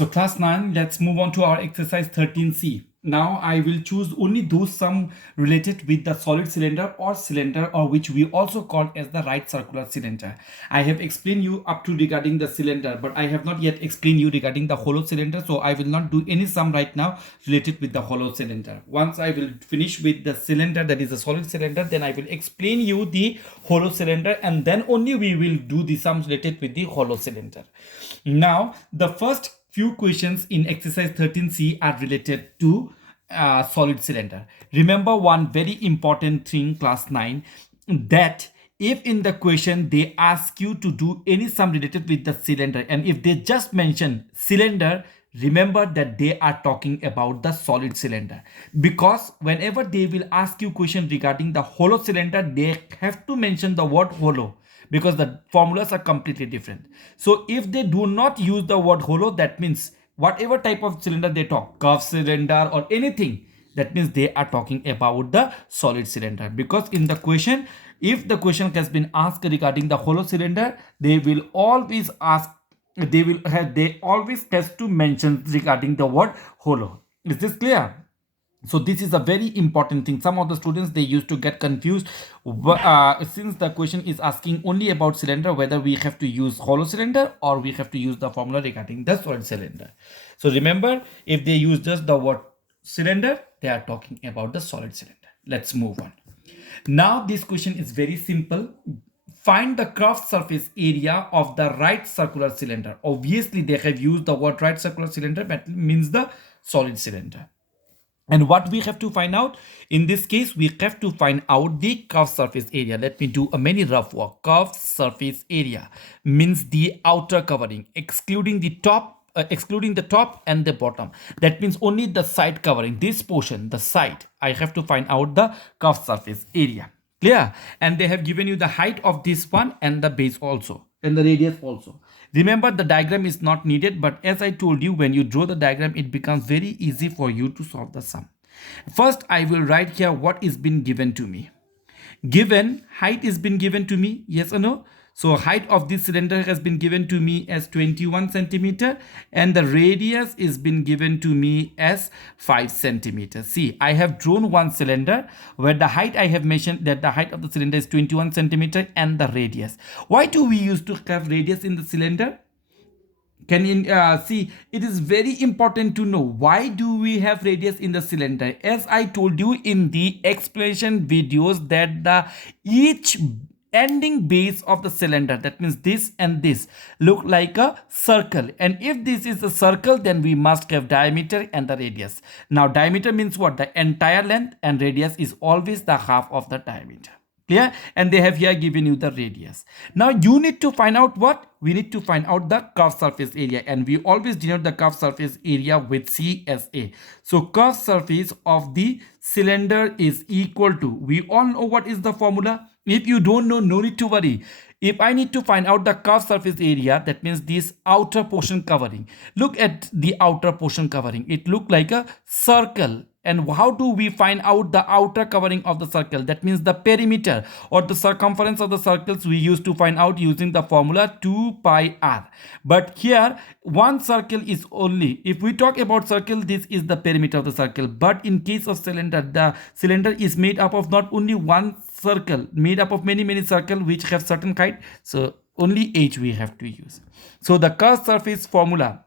So class 9, let's move on to our exercise 13C. Now I will choose only those sum related with the solid cylinder or which we also call as the right circular cylinder. I have explained you up to regarding the cylinder, but I have not yet explained you regarding the hollow cylinder. So I will not do any sum right now related with the hollow cylinder. Once I will finish with the cylinder, that is a solid cylinder, then I will explain you the hollow cylinder, and then only we will do the sums related with the hollow cylinder. Now the first few questions in exercise 13C are related to solid cylinder. Remember one very important thing, class 9, that if in the question they ask you to do any sum related with the cylinder, and if they just mention cylinder, remember that they are talking about the solid cylinder, because whenever they will ask you question regarding the hollow cylinder, they have to mention the word hollow, because the formulas are completely different. So if they do not use the word hollow, that means whatever type of cylinder they talk, curved cylinder or anything, that means they are talking about the solid cylinder. Because in the question, if the question has been asked regarding the hollow cylinder, they will always ask, they always has to mention regarding the word hollow. Is this clear? So this is a very important thing. Some of the students, they used to get confused since the question is asking only about cylinder, whether we have to use hollow cylinder or we have to use the formula regarding the solid cylinder. So remember, if they use just the word cylinder, they are talking about the solid cylinder. Let's move on. Now this question is very simple. Find the curved surface area of the right circular cylinder. Obviously they have used the word right circular cylinder, but means the solid cylinder. And what we have to find out in this case, we have to find out the curved surface area. Let me do a many rough work. Curved surface area means the outer covering, excluding the top and the bottom. That means only the side covering, this portion, the side. I have to find out the curved surface area. Clear? And they have given you the height of this one and the base also, and the radius also. Remember, the diagram is not needed, but as I told you, when you draw the diagram, it becomes very easy for you to solve the sum. First, I will write here what is been given to me. Given height is been given to me, yes or no? So height of this cylinder has been given to me as 21 centimeter, and the radius is been given to me as 5 centimeters. See, I have drawn one cylinder where the height, I have mentioned that the height of the cylinder is 21 centimeter and the radius. Why do we used to have radius in the cylinder? Can you see, it is very important to know why do we have radius in the cylinder. As I told you in the explanation videos, that the each ending base of the cylinder, that means this and this, look like a circle, and if this is a circle, then we must have diameter and the radius. Now diameter means what? The entire length, and radius is always the half of the diameter. Clear? And they have here given you the radius. Now you need to find out what? We need to find out the curved surface area, and we always denote the curved surface area with CSA. So curved surface of the cylinder is equal to, we all know what is the formula. If you don't know, no need to worry. If I need to find out the curved surface area, that means this outer portion covering. Look at the outer portion covering. It look like a circle. And how do we find out the outer covering of the circle? That means the perimeter or the circumference of the circles we used to find out using the formula 2 pi r. But here one circle is only, if we talk about circle, this is the perimeter of the circle. But in case of cylinder, the cylinder is made up of not only one circle, made up of many circles which have certain height. So only h we have to use. So the curved surface formula,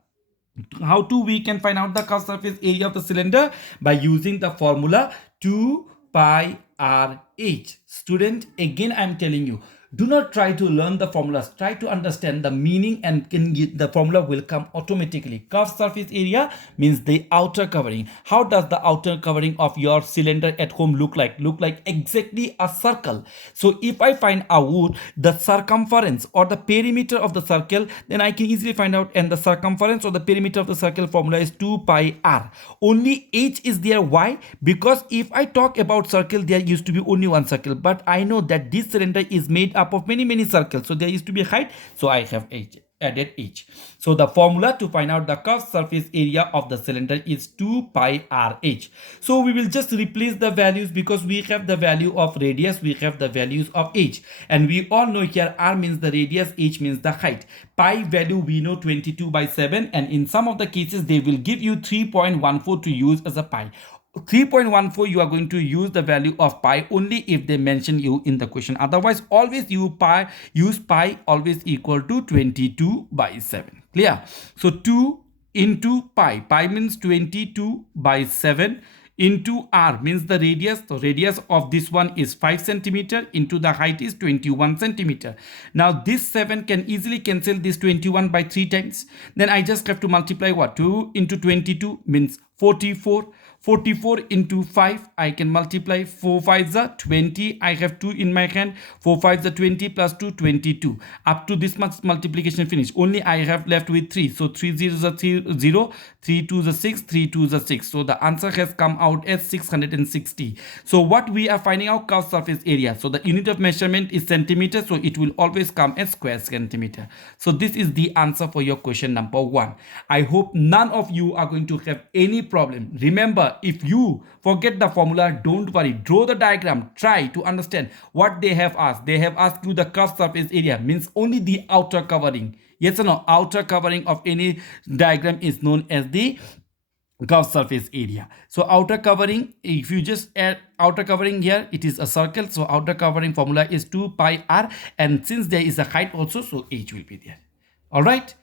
how do we can find out the curved surface area of the cylinder? By using the formula 2 pi r h. Student, again I am telling you, do not try to learn the formulas. Try to understand the meaning, and the formula will come automatically. Curved surface area means the outer covering. How does the outer covering of your cylinder at home look like? Look like exactly a circle. So if I find out the circumference or the perimeter of the circle, then I can easily find out, and the circumference or the perimeter of the circle formula is 2 pi r. Only h is there. Why? Because if I talk about circle, there used to be only one circle, but I know that this cylinder is made up of many circles, so there used to be height, so I have h added h. So the formula to find out the curved surface area of the cylinder is 2 pi rh. So we will just replace the values because we have the value of radius, we have the values of h, and we all know here r means the radius, h means the height. Pi value we know 22/7, and in some of the cases they will give you 3.14 to use as a pi. 3.14 you are going to use the value of pi only if they mention you in the question. Otherwise always use pi always equal to 22/7. Clear? So 2 into pi means 22/7 into r means the radius. So radius of this one is 5 centimeter into the height is 21 centimeter. Now this 7 can easily cancel this 21 by 3 times. Then I just have to multiply what? 2 into 22 means 44. 44 into 5, I can multiply 4 5s are 20. I have 2 in my hand. 4 5s are 20 plus 2, 22. Up to this much multiplication finish. Only I have left with 3. So 3 zeros are 0, 3 2s are 6, 3 2s are 6. So the answer has come out as 660. So what we are finding out, curved surface area. So the unit of measurement is centimeter. So it will always come as square centimeter. So this is the answer for your question number 1. I hope none of you are going to have any problem. Remember, if you forget the formula, don't worry. Draw the diagram. Try to understand what they have asked. They have asked you the curved surface area means only the outer covering. Yes or no? Outer covering of any diagram is known as the curved surface area. So outer covering, if you just add outer covering here, it is a circle. So outer covering formula is 2 pi r, and since there is a height also, so h will be there. All right.